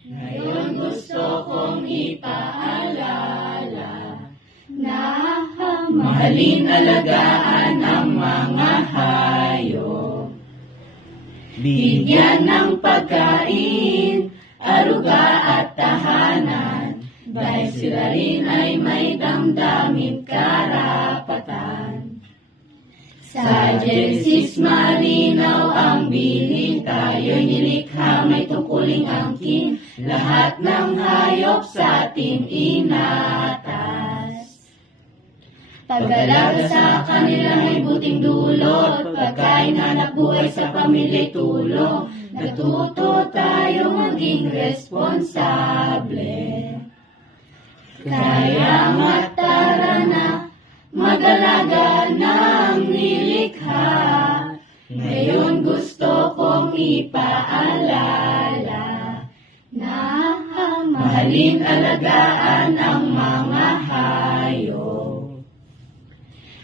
Ngayon gusto kong ipaalala na mahalin alagaan ang mga hayop. Bigyan ng pagkain, aruga at tahanan, dahil sila rin ay may damdamit karapatan. Sa Genesis malinaw ang bilin, tayo'y nilikha may tungkuling angkin, lahat ng hayop sa ating inatas. Pag-alaga sa kanila may buting dulot, pagkain hanap buhay sa pamilya'y tulong, natuto tayo maging responsable. Kaya nga tara na, mag-alaga ng nilikha. Ngayon gusto kong ipaalala na mahalin alagaan ang mga hayop.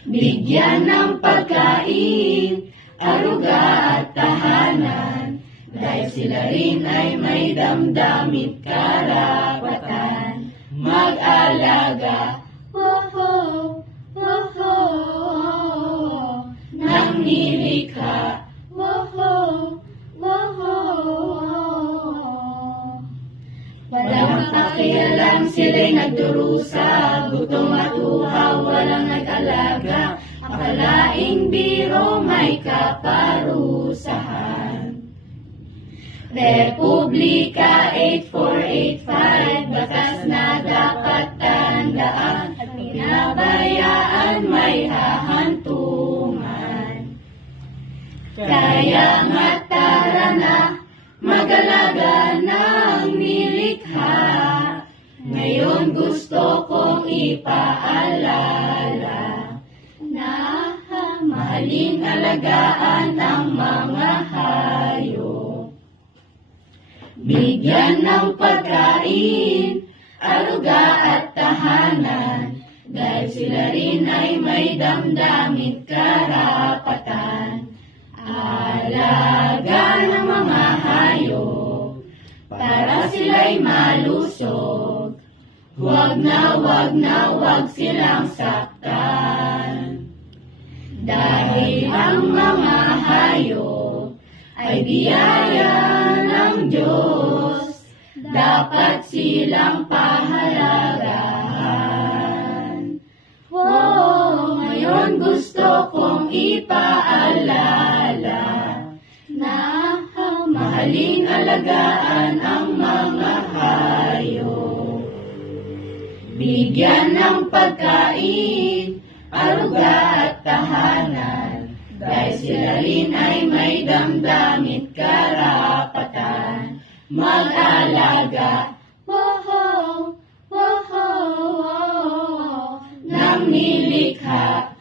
Bigyan ng pagkain, aruga at tahanan, dahil sila rin ay may damdamit karapatan. Mag-alaga, oh-ho, oh-ho, ng nilikha, oh-ho, oh-ho. Walang pakialam sila'y nagdurusa, gutom at uhaw, walang nag-alaga, akalaing biro may kaparusahan. Republika 8485, batas na dapat tandaan, at pinabayaan may hahantungan. Kaya nga tara na, mag-alaga ng nilikha. Ngayon gusto kong ipaalala na mahalin alagaan ang mga hayop. Bigyan ng pagkain, aruga at tahanan, dahil sila rin ay may damdamit karapatan. Alaga ng mga hayop, para sila'y malusog, huwag silang saktan. Dahil ang mga hayop ay biyaya ng Diyos, dapat silang pahalagahan. Oh, ngayon gusto kong ipaalala na mahalin alagaan ang mga hayop. Bigyan ng pagkain, aruga at tahanan, dahil sila rin ay may damdamit karapatan. Mag-alaga, oh-ho, oh-ho, ng nilikha.